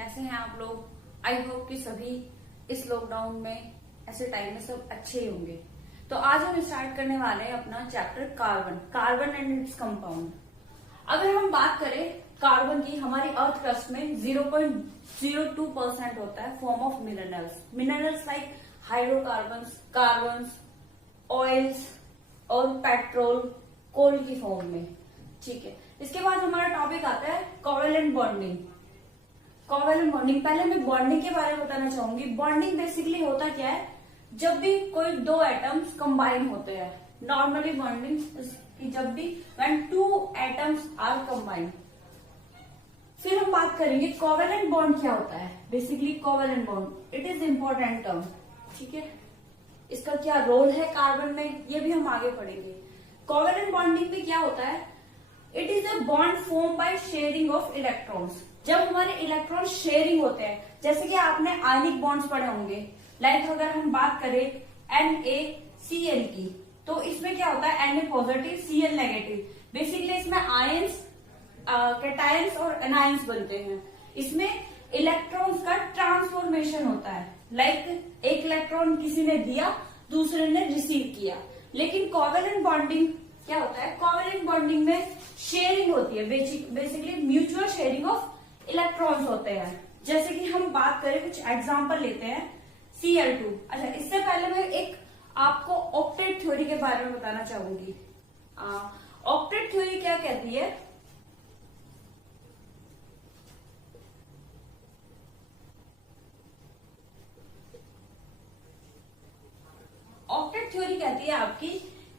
कैसे हैं आप लोग। आई होप कि सभी इस लॉकडाउन में ऐसे टाइम में सब अच्छे ही होंगे। तो आज हम स्टार्ट करने वाले हैं अपना chapter carbon and its compound. अगर हम बात करें कार्बन की, हमारी अर्थ क्रस्ट में 0.02% होता है form of minerals like hydrocarbons, carbons, oils और पेट्रोल कोल की फॉर्म में। ठीक है, इसके बाद हमारा टॉपिक आता है कोवेलेंट बॉन्डिंग। पहले मैं बॉन्डिंग के बारे में बताना चाहूंगी। बॉन्डिंग बेसिकली होता क्या है, जब भी कोई दो एटम्स कंबाइन होते हैं। नॉर्मली बॉन्डिंग जब भी when two atoms are combined. फिर हम बात करेंगे कोवेलेंट बॉन्ड क्या होता है। Basically covalent bond it is important term. ठीक है, इसका क्या रोल है कार्बन में, ये भी हम आगे पढ़ेंगे। कोवेलेंट बॉन्डिंग में क्या होता है, it is a bond form by sharing of electrons. जब हमारे इलेक्ट्रॉन शेयरिंग होते हैं, जैसे कि आपने आयनिक बॉन्ड्स पढ़े होंगे। लाइक अगर हम बात करें NaCl की, तो इसमें क्या होता है Na positive Cl negative. Basically इसमें आयंस, कैटायंस और एनायंस बनते हैं। इसमें इलेक्ट्रॉन्स का ट्रांसफॉर्मेशन होता है। लाइक एक इलेक्ट्रॉन किसी ने दिया, दूसरे ने रिसीव किया। लेकिन कोवेलेंट बॉन्डिंग क्या होता है, कोवेलेंट बॉन्डिंग में शेयरिंग होती है। Basically mutual sharing of electrons होते हैं। जैसे कि हम बात करें, कुछ एग्जांपल लेते हैं Cl2। अच्छा, इससे पहले मैं एक आपको ऑक्टेट थ्योरी के बारे में बताना चाहूंगी। ऑक्टेट थ्योरी क्या कहती है, ऑक्टेट थ्योरी कहती है आपकी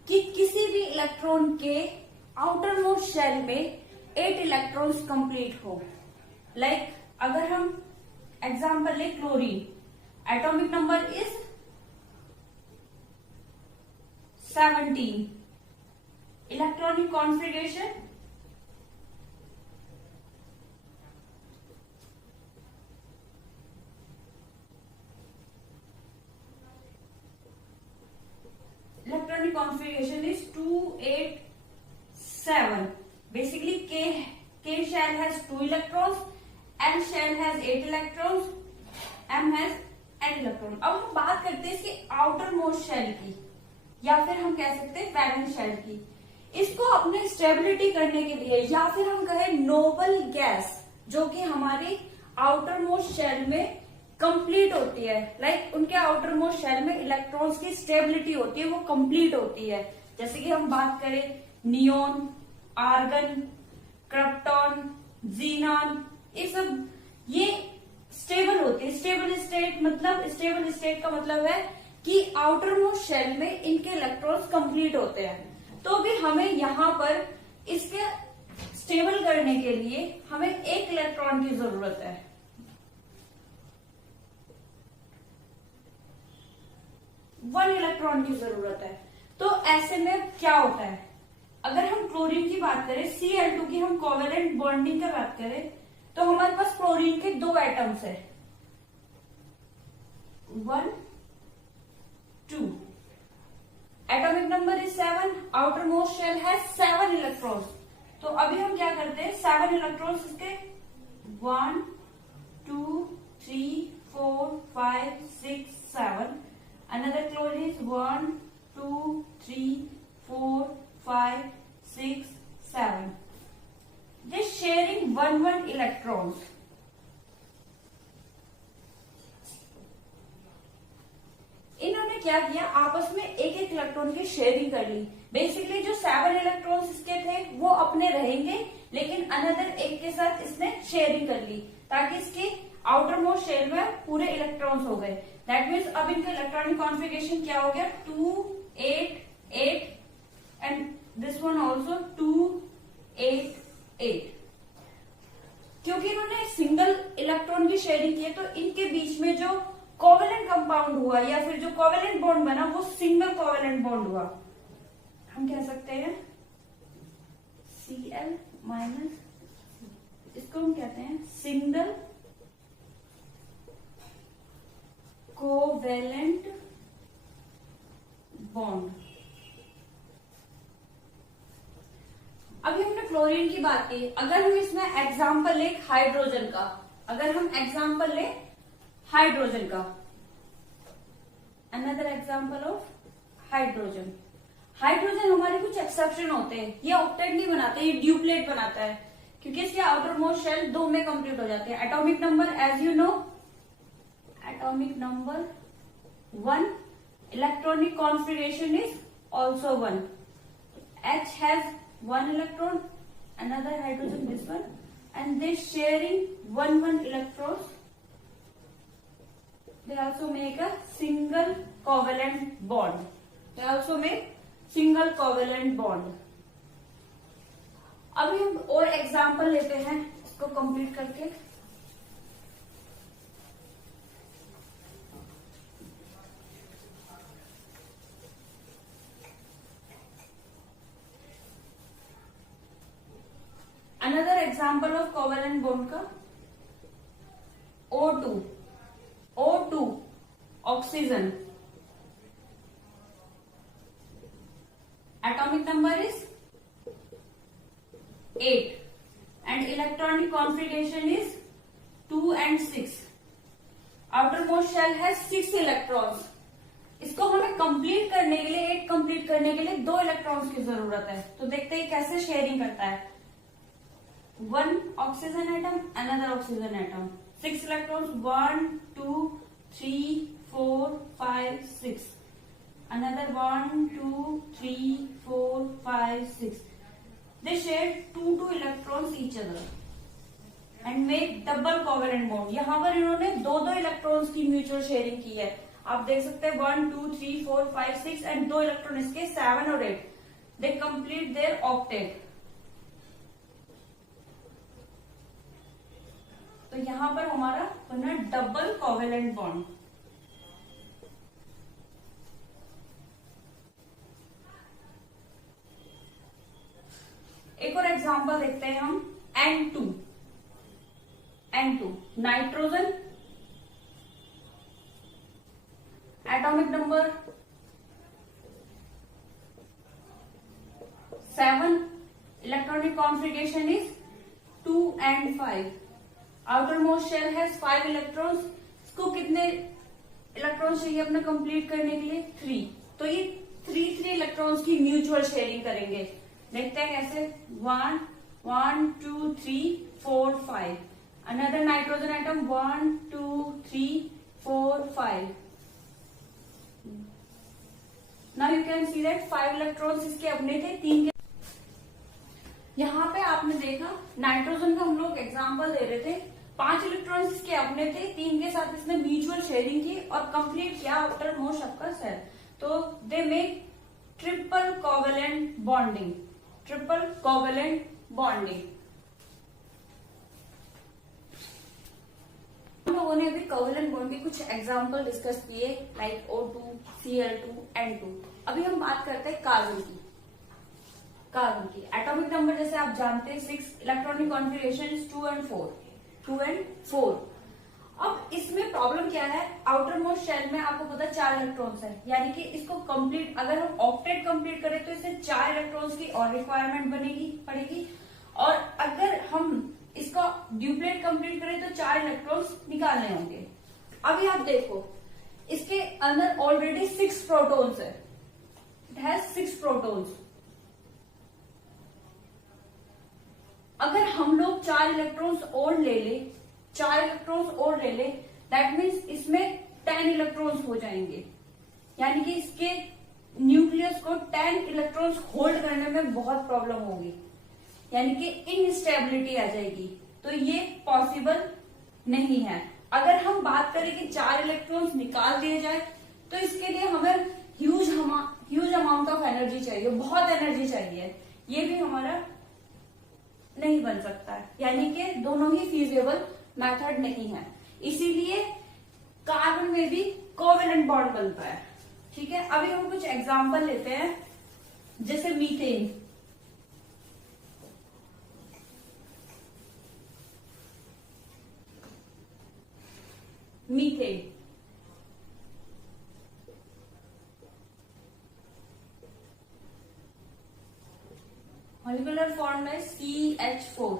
कि किसी भी इलेक्ट्रॉन के आउटर मोस्ट शेल में 8 इलेक्ट्रॉन्स कंप्लीट हो। लाइक अगर हम एग्जांपल ले chlorine, atomic number is 17, electronic configuration is 287। Basically K shell has 2 electrons, L shell has 8 electrons, M has 8 electrons। अब हम बात करते हैं इसके आउटर मोस्ट शेल की, या फिर हम कह सकते हैं वैलेंस शेल की। इसको अपने स्टेबिलिटी करने के लिए, या फिर हम कहें नोबल गैस, जो कि हमारी आउटर मोस्ट शेल में कंप्लीट होती है। लाइक उनके आउटर मोस्ट शेल में इलेक्ट्रॉन्स की स्टेबिलिटी होती है, वो कंप्लीट होती है। जैसे कि हम बात करें नियोन, आर्गन, क्रिप्टॉन, जीनॉन, ये सब ये स्टेबल होती है। स्टेबल स्टेट का मतलब है कि आउटर मोस्ट शेल में इनके इलेक्ट्रॉन्स कंप्लीट होते हैं। तो भी हमें यहाँ पर इसके स्टेबल करने के लिए हमें एक इलेक्ट्रॉन की जरूरत है। वन इलेक्ट्रॉन की जरूरत है। तो ऐसे में क्या होता है, अगर हम क्लोरीन की बात करें, Cl2 की हम कोवेलेंट बॉन्डिंग की बात करें, तो हमारे पास क्लोरीन के 2 एटम्स है, 1 2। Atomic number is 7, outer most shell है 7 इलेक्ट्रॉन्स। तो अभी हम क्या करते हैं, 7 इलेक्ट्रॉन्स इसके 1 2 3 4 5 6 7। Another chlorine is 1 2 3 4 5 6 7। They sharing 1 electrons। इन्होंने क्या किया, आपस में एक इलेक्ट्रॉन की शेयरिंग कर ली। बेसिकली जो 7 इलेक्ट्रॉन्स इसके थे वो अपने रहेंगे, लेकिन अनदर एक के साथ इसने शेयरिंग कर ली, ताकि इसके आउटर मोस्ट शेल में पूरे इलेक्ट्रॉन्स हो गए। दैट मीन्स अब इनका इलेक्ट्रॉनिक कॉन्फिगरेशन क्या हो गया, 2 8 8 एंड दिस वन ऑल्सो 2 8 8। क्योंकि इन्होंने सिंगल इलेक्ट्रॉन की शेयरिंग की है, तो इनके बीच में जो कोवेलेंट कंपाउंड हुआ या फिर जो कोवेलेंट बॉन्ड बना, वो सिंगल कोवेलेंट बॉन्ड हुआ। हम कह सकते हैं Cl माइनस, इसको हम कहते हैं सिंगल कोवेलेंट बॉन्ड। अभी हमने क्लोरीन की बात की, अगर हम इसमें एग्जांपल ले हाइड्रोजन का, अगर हम एग्जाम्पल ले हाइड्रोजन का, another example of hydrogen. Hydrogen हमारे कुछ एक्सेप्शन होते हैं, ये ऑक्टेट नहीं बनाते, ये ड्यूप्लेट बनाता है, क्योंकि इसके आउटर मोस्ट शेल 2 में कंप्लीट हो जाते हैं। Atomic number as you know, atomic number 1, electronic configuration is also 1। H has 1 electron, another hydrogen this one, and they sharing 1 electrons. They also make a single covalent bond. They also make single covalent bond. अभी हम और example लेते हैं इसको complete करके। Another example of covalent bond का O2, O2 oxygen, atomic number is 8 and electronic configuration is 2 and 6. outermost shell has 6 electrons. इसको हमें कंप्लीट करने के लिए, 8 कंप्लीट करने के लिए 2 इलेक्ट्रॉन्स की जरूरत है। तो देखते हैं कैसे शेयरिंग करता है। 1 oxygen atom, another oxygen atom, 6 electrons, 1 2 3 4 5 6, another 1 2 3 4 5 6. They share 2 electrons each other and make double covalent bond. यहाँ पर इन्होंने 2 इलेक्ट्रॉन्स की म्यूचुअल शेयरिंग की है। आप देख सकते हैं 1 2 3 4 5 6 एंड 2 इलेक्ट्रॉन इसके 7 और 8. They complete their octet. तो यहाँ पर हमारा बना डबल कोवेलेंट बॉन्ड। एक और एग्जांपल देखते हैं हम N2, nitrogen, atomic number 7, electronic configuration is 2 and 5. Outer most shell has 5 electrons. इसको कितने इलेक्ट्रॉन्स चाहिए अपने कंप्लीट करने के लिए? 3। तो ये 3 इलेक्ट्रॉन्स की म्यूचुअल शेयरिंग करेंगे। देखते हैं कैसे। 1 1 2 3 4 5, another nitrogen atom 1 2 3 4 5. Now you can see that 5 electrons इसके अपने थे, 3 के। यहाँ पे आपने देखा नाइट्रोजन का हम लोग एग्जाम्पल दे रहे थे, 5 इलेक्ट्रॉन्स इसके अपने थे, 3 के साथ इसने म्यूचुअल शेयरिंग की और कंप्लीट किया आउटर मोस्ट आपका सेल। तो they make triple covalent bonding, triple covalent bonding. हम लोगों ने अभी कोवेलेंट बॉन्ड के कुछ एग्जाम्पल डिस्कस किए, लाइक O2, Cl2, N2। अभी हम बात करते हैं कार्बन की। कार्बन की एटॉमिक नंबर जैसे आप जानते हैं 6, इलेक्ट्रॉनिक कॉन्फिगरेशन 2 and 4। अब इसमें प्रॉब्लम क्या है, आउटर मोस्ट शेल में आपको पता 4 इलेक्ट्रॉन्स है, यानी कि इसको कंप्लीट, अगर हम ऑक्टेट कंप्लीट करें तो इसे 4 इलेक्ट्रॉन्स की और रिक्वायरमेंट पड़ेगी, और अगर हम इसका ड्यूप्लेट कंप्लीट करें तो 4 इलेक्ट्रॉन्स निकालने होंगे। अभी आप देखो इसके अंदर ऑलरेडी 6 प्रोटॉन्स है, इट हैज 6 प्रोटॉन्स। अगर हम लोग 4 इलेक्ट्रॉन्स और ले ले, 4 इलेक्ट्रॉन्स और ले ले, दैट मीन्स इसमें 10 इलेक्ट्रॉन्स हो जाएंगे, यानी कि इसके न्यूक्लियस को 10 इलेक्ट्रॉन्स होल्ड करने में बहुत प्रॉब्लम होगी, यानी कि इनस्टेबिलिटी आ जाएगी। तो ये पॉसिबल नहीं है। अगर हम बात करें कि 4 इलेक्ट्रॉन्स निकाल दिए जाए तो इसके लिए हमें ह्यूज अमाउंट ऑफ एनर्जी चाहिए, बहुत एनर्जी चाहिए। ये भी हमारा नहीं बन सकता है, यानी कि दोनों ही फीजिबल मेथड नहीं है। इसीलिए कार्बन में भी कोवेलेंट बॉन्ड बनता है। ठीक है, अभी हम कुछ एग्जांपल लेते हैं, जैसे मीथेन। मीथेन मॉलिक्यूलर फॉर्म है CH4।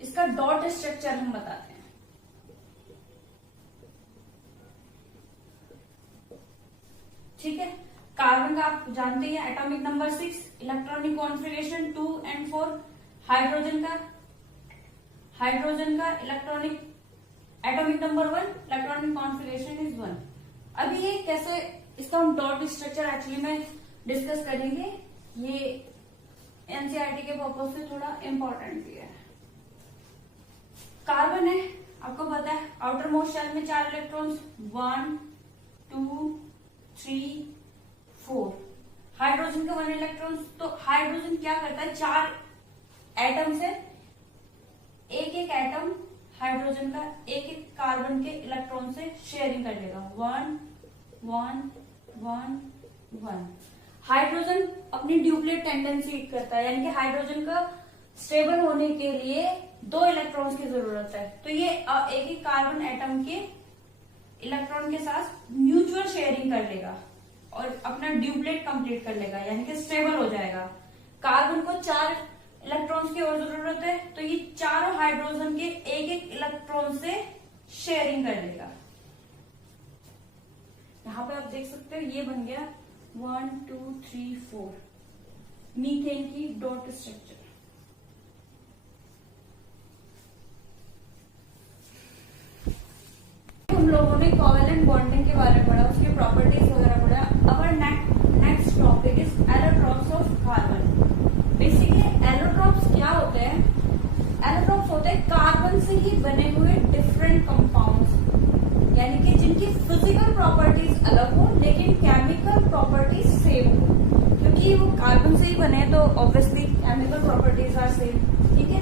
इसका डॉट स्ट्रक्चर हम बताते हैं। ठीक है। कार्बन का आप जानते हैं atomic number 6, electronic configuration 2 and 4। Hydrogen का electronic atomic number 1, electronic configuration is 1। अभी ये कैसे, इसका हम डॉट स्ट्रक्चर एक्चुअली में डिस्कस करेंगे, ये एनसीईआरटी के पर्पज से थोड़ा इंपॉर्टेंट भी है। कार्बन है, आपको पता है आउटर मोस्ट शेल में 4 इलेक्ट्रॉन्स, 1 2 3 4। हाइड्रोजन का 1 इलेक्ट्रॉन्स। तो हाइड्रोजन क्या करता है, 4 एटम से एक एक एटम हाइड्रोजन का एक एक कार्बन के इलेक्ट्रॉन से शेयरिंग कर लेगा, 1 1 1 1। हाइड्रोजन अपनी ड्यूप्लेट टेंडेंसी करता है, यानी कि हाइड्रोजन का स्टेबल होने के लिए 2 इलेक्ट्रॉन्स की जरूरत है। तो ये एक ही कार्बन एटम के इलेक्ट्रॉन के साथ म्यूचुअल शेयरिंग कर लेगा और अपना ड्यूप्लेट कंप्लीट कर लेगा, यानी कि स्टेबल हो जाएगा। कार्बन को 4 इलेक्ट्रॉन्स की और जरूरत है, तो ये चारों हाइड्रोजन के एक एक इलेक्ट्रॉन से शेयरिंग कर लेगा। यहां पे आप देख सकते हो ये बन गया 1 2 3 4 मीथेन की डॉट स्ट्रक्चर। हम लोगों ने कोवेलेंट बॉन्डिंग के बारे में पढ़ा, उसकी प्रॉपर्टीज वगैरह पढ़ा। Our next topic is allotropes of carbon. Basically allotropes क्या होते हैं, एलोट्रॉप्स होते हैं कार्बन से ही बने हुए डिफरेंट कंपाउंड्स, यानी कि जिनकी फिजिकल प्रॉपर्टीज अलग हो लेकिन केमिकल प्रॉपर्टीज सेम हो। क्योंकि वो कार्बन से ही बने तो obviously chemical properties are same. ठीक है,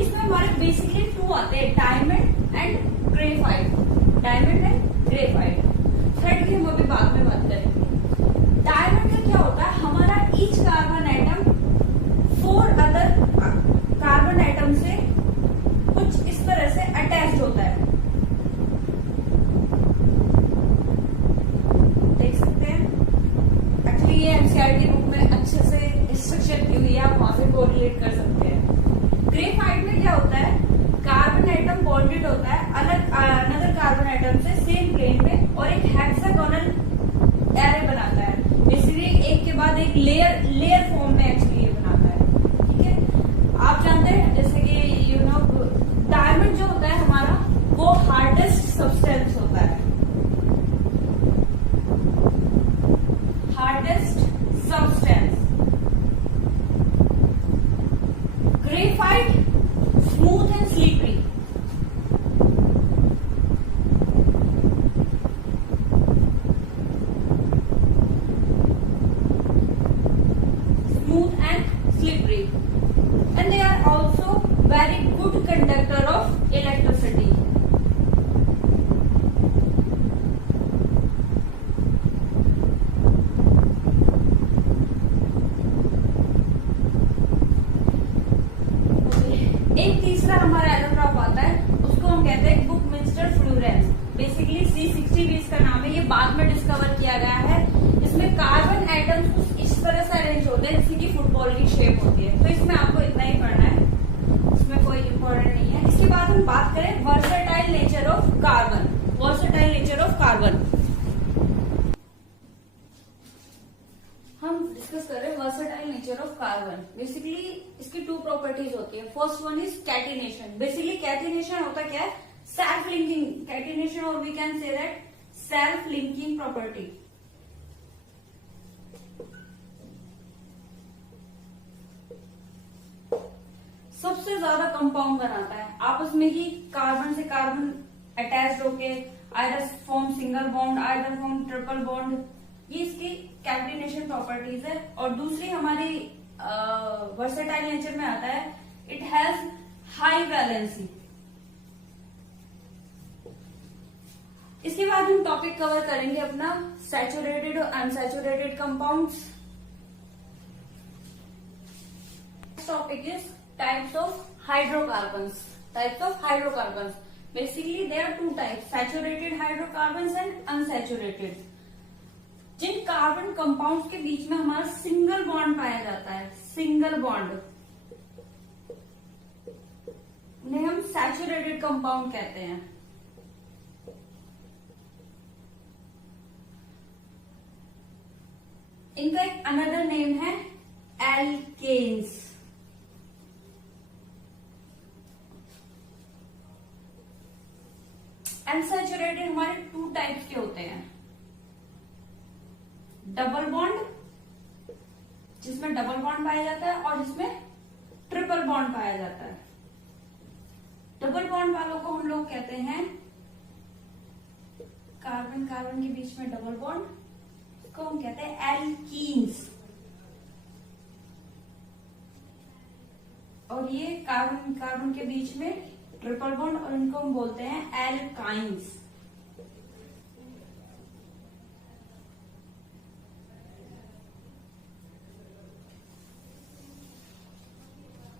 इसमें हमारे बेसिकली 2 आते हैं, diamond and graphite. Diamond and graphite. Third की हम अभी बाद में बात करेंगे। डायमंड का क्या होता है, हमारा each carbon atom 4 other carbon atom से कुछ इस तरह से अटैच्ड होता है। देख सकते हैं, एक्चुअली ये एनसीईआरटी बुक में अच्छे से इंस्ट्रक्शन की हुई है, आप वहां से कोरिलेट कर सकते हैं। ग्रेफाइट में क्या होता है, कार्बन एटम बॉन्डेड होता है अलग अनदर कार्बन एटम से सेम प्लेन में और एक हेक्सागोनल एरे बनाता है। बेसिकली एक के बाद एक लेयर फॉर्म में एक्चुअली ये बनाता है। ठीक है, आप जानते हैं जैसे कि डायमंड जो होता है हमारा, वो हार्डेस्ट सब्सटेंस होता है, hardest substance. Graphite smooth and slippery. Smooth and slippery, and they are also very good conductor of electricity. एक तीसरा हमारा एलोट्रॉप आता है, उसको हम कहते हैं बुकमिंस्टर फ्लोरेंस। बेसिकली C60 भी इसका नाम है, ये बाद में डिस्कवर किया गया है। इसमें कार्बन एटम्स कुछ इस तरह से अरेंज होते हैं जैसे कि फुटबॉल की शेप होती है। तो इसमें आपको इतना ही पढ़ना है, इसमें कोई इंपॉर्टेंट नहीं है। इसके बाद हम बात करें versatile nature of carbon. Versatile nature of carbon हम डिस्कस कर रहे हैं। Versatile nature of carbon, basically इसकी 2 प्रॉपर्टीज होती है। First one is catenation. Basically catenation होता क्या है, सेल्फ लिंकिंग कैटिनेशन, और we can say that self linking property. सबसे ज्यादा कंपाउंड बनाता है, आपस में ही कार्बन से कार्बन अटैच होके either form single bond, either form triple bond. ये इसकी कैटिनेशन प्रॉपर्टीज है। और दूसरी हमारी वर्सेटाइल नेचर में आता है, इट हैज हाई वैलेंसी। इसके बाद हम टॉपिक कवर करेंगे अपना सैचुरेटेड और unsaturated compounds. Topic is types of hydrocarbons. Types of hydrocarbons. Basically, there are 2 types: saturated hydrocarbons and unsaturated. जिन कार्बन कंपाउंड्स के बीच में हमारा सिंगल बॉन्ड पाया जाता है, सिंगल बॉन्ड, उन्हें हम सैचुरेटेड कंपाउंड कहते हैं। इनका एक अनदर नेम है एल्केन्स। अनसैचुरेटेड हमारे 2 टाइप्स के होते हैं, डबल बॉन्ड, जिसमें डबल बॉन्ड पाया जाता है, और जिसमें ट्रिपल बॉन्ड पाया जाता है। डबल बॉन्ड वालों को हम लोग कहते हैं कार्बन कार्बन के बीच में डबल बॉन्ड, को हम कहते हैं एल्कीन्स। और ये कार्बन कार्बन के बीच में ट्रिपल बॉन्ड, और इनको हम बोलते हैं एल्काइंस।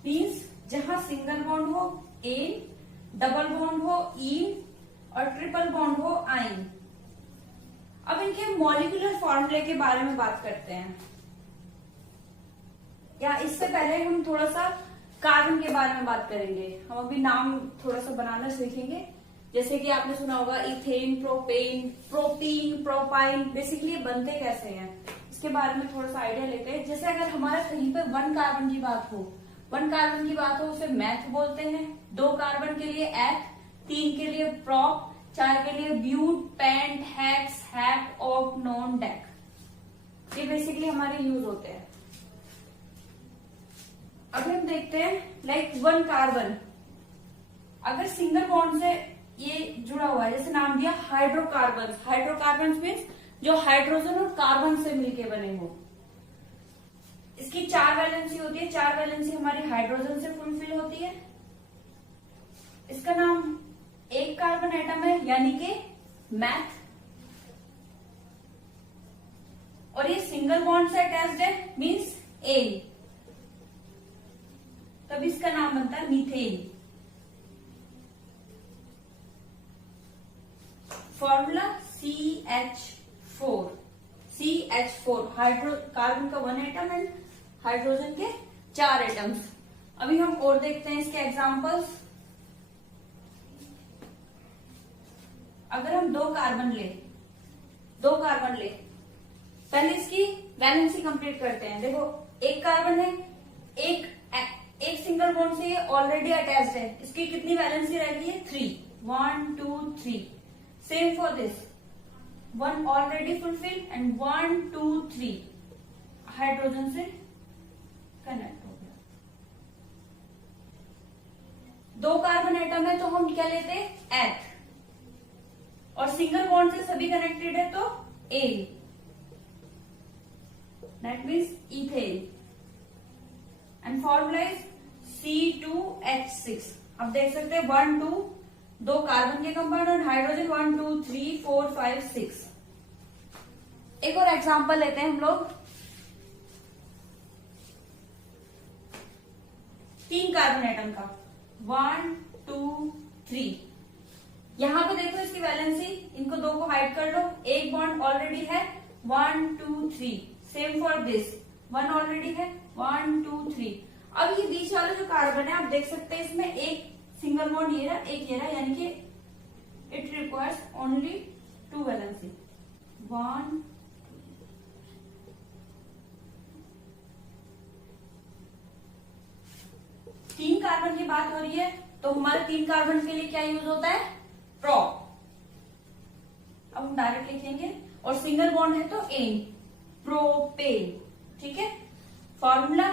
मीन्स जहां सिंगल बॉन्ड हो एन, डबल बॉन्ड हो ईन, और ट्रिपल बॉन्ड हो आइन। अब इनके मॉलिक्यूलर फॉर्मूले के बारे में बात करते हैं, या इससे पहले हम थोड़ा सा कार्बन के बारे में बात करेंगे। हम अभी नाम थोड़ा सा बनाना सीखेंगे, जैसे कि आपने सुना होगा ethane, propane, propene, propyne. Basically ये बनते कैसे हैं इसके बारे में थोड़ा सा आइडिया लेते हैं। जैसे अगर हमारा कहीं पे 1 कार्बन की बात हो, 1 कार्बन की बात हो उसे मैथ बोलते हैं, 2 कार्बन के लिए एथ, 3 के लिए प्रोप, 4 के लिए but, pent, hex, hep, oct, non, dec. ये बेसिकली हमारे यूज होते हैं। अभी हम देखते हैं लाइक 1 कार्बन अगर सिंगल बॉन्ड से ये जुड़ा हुआ है, जैसे नाम दिया हाइड्रोकार्बन। हाइड्रोकार्बन मीन्स जो हाइड्रोजन और कार्बन से मिलके बने हो। इसकी 4 वैलेंसी होती है, 4 वैलेंसी हमारी हाइड्रोजन से फुलफिल होती है। इसका नाम 1 कार्बन एटम है, यानी कि मैथ। और ये सिंगल बॉन्ड से अटैच्ड है, मीन्स ए, तब इसका नाम बनता है methane. Formula CH4। CH4 hydro carbon का 1 एटम एंड हाइड्रोजन के 4 एटम्स। अभी हम और देखते हैं इसके एग्जांपल्स। अगर हम 2 कार्बन ले, पहले इसकी वैलेंसी कंप्लीट करते हैं। देखो 1 कार्बन है, एक सिंगल बॉन्ड से ये ऑलरेडी अटैच्ड है, इसकी कितनी वैलेंसी रहेगी? 3, 1 2 3। Same for this, 1 already fulfil and 1 2 3 hydrogen से कनेक्ट हो गया। 2 कार्बन एटम है तो हम क्या लेते हैं? एथ। और सिंगल बॉन्ड से सभी कनेक्टेड है तो uh, that means ethane. And formula is C2H6। अब देख सकते हैं 1 2 2 कार्बन के कंपाउंड और हाइड्रोजन 1 2 3 4 5 6। एक और एग्जांपल लेते हैं हम लोग। 3 कार्बन एटम का 1 2 3। यहां पे देखो इसकी वैलेंसी, इनको 2 को हाइड कर लो, 1 बॉन्ड ऑलरेडी है 1 2 3। सेम फॉर दिस, 1 ऑलरेडी है 1 2 3। अब ये बीच वाला जो कार्बन है आप देख सकते हैं इसमें एक सिंगल बॉन्ड ये रहा, एक ये रहा, यानी कि इट रिक्वायर्स ओनली 2 वैलेंसी 1। तीन कार्बन की बात हो रही है तो हमारे 3 कार्बन के लिए क्या यूज होता है? प्रोप। अब हम डायरेक्ट लिखेंगे, और सिंगल बॉन्ड है तो एन, प्रोपेन। ठीक है, फॉर्मूला